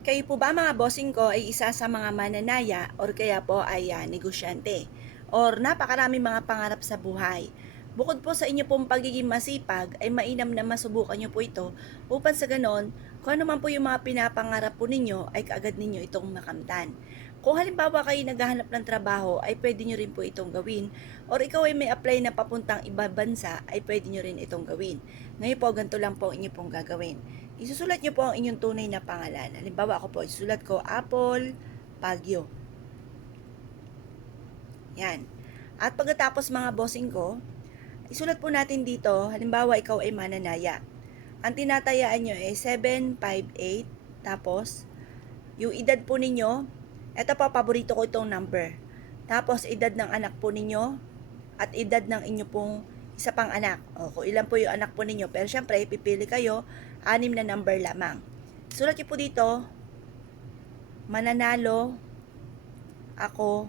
Kayo po ba mga bossing ko ay isa sa mga mananaya or kaya po ay negosyante? Or napakaraming mga pangarap sa buhay. Bukod po sa inyo pong pagiging masipag, ay mainam na masubukan nyo po ito upang sa ganon, kung ano man po yung mga pinapangarap po ninyo ay kaagad ninyo itong makamtan. Kung halimbawa kayo naghahanap ng trabaho ay pwede nyo rin po itong gawin or ikaw ay may apply na papuntang ibang bansa ay pwede nyo rin itong gawin. Ngayon po ganito lang po inyo pong gagawin. Isusulat nyo po ang inyong tunay na pangalan. Halimbawa ako po, isusulat ko Apple Pagyo. Yan. At pagkatapos mga bossing ko, isulat po natin dito, halimbawa ikaw ay mananaya. Ang tinatayaan nyo ay 758, tapos yung edad po ninyo, eto po, paborito ko itong number. Tapos edad ng anak po ninyo at edad ng inyo pong isa pang anak. O, kung ilan po yung anak po ninyo. Pero syempre, pipili kayo, 6 na number lamang. Sulat niyo po dito, mananalo ako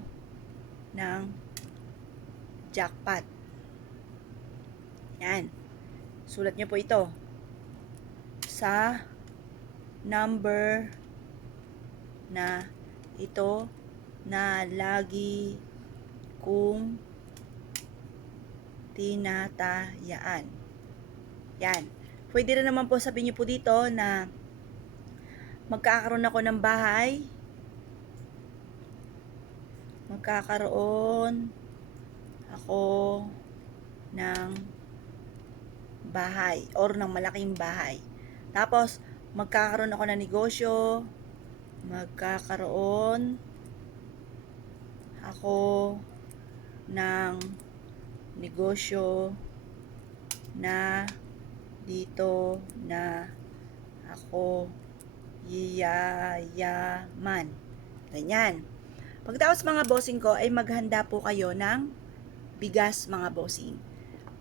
ng jackpot. Yan. Sulat niyo po ito. Sa number na ito na lagi kong tinatayaan. Yan. Pwede rin naman po sabihin niyo po dito na magkakaroon ako ng bahay. Magkakaroon ako ng bahay or ng malaking bahay. Tapos, magkakaroon ako ng negosyo. Magkakaroon ako ng negosyo na dito na ako yayaman. Ganyan. Pagkatapos mga bossing ko ay maghanda po kayo ng bigas mga bossing.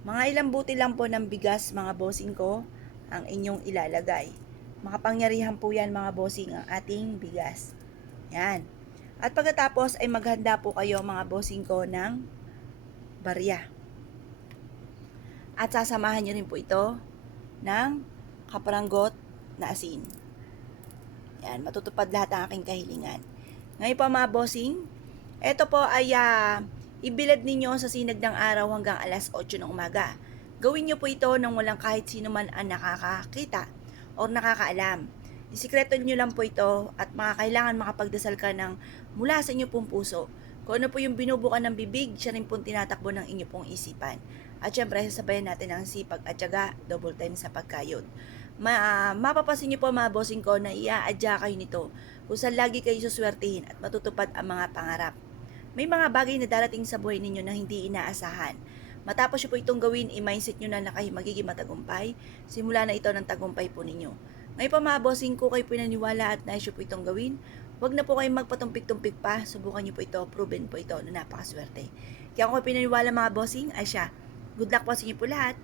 Mga ilang buti lang po ng bigas mga bossing ko ang inyong ilalagay. Makapangyarihan po yan mga bossing ang ating bigas. Yan. At pagkatapos ay maghanda po kayo mga bossing ko ng barya. At sasamahan nyo rin po ito ng kaparanggot na asin. Yan, matutupad lahat ang aking kahilingan. Ngayon po mga bossing, ito po ay ibilad ninyo sa sinag ng araw hanggang alas 8 ng umaga. Gawin nyo po ito nang walang kahit sino man ang nakakakita o nakakaalam. Isikreto nyo lang po ito at kailangan makapagdasal ka ng mula sa inyo pong puso. Kung ano po yung binubukan ng bibig, siya rin pong tinatakbo ng inyo pong isipan. At syempre, sasabayan natin ang sipag at syaga, double time sa pagkayod. Mapapasin nyo po mga bossing ko na iaadya kayo nito kung saan lagi kayo suswertihin at matutupad ang mga pangarap. May mga bagay na darating sa buhay ninyo na hindi inaasahan. Matapos nyo po itong gawin, i-mindset nyo na kayo magiging matagumpay. Simula na ito ng tagumpay po ninyo. Ngayon pa mga bossing ko, kayo po naniwala at nais nyo po itong gawin. Huwag na po kayong magpatumpik-tumpik pa. Subukan nyo po ito, proven po ito na napakaswerte. Kaya kung kayo pinaniwala mga bossing, ay siya. Good luck po sa inyo po lahat.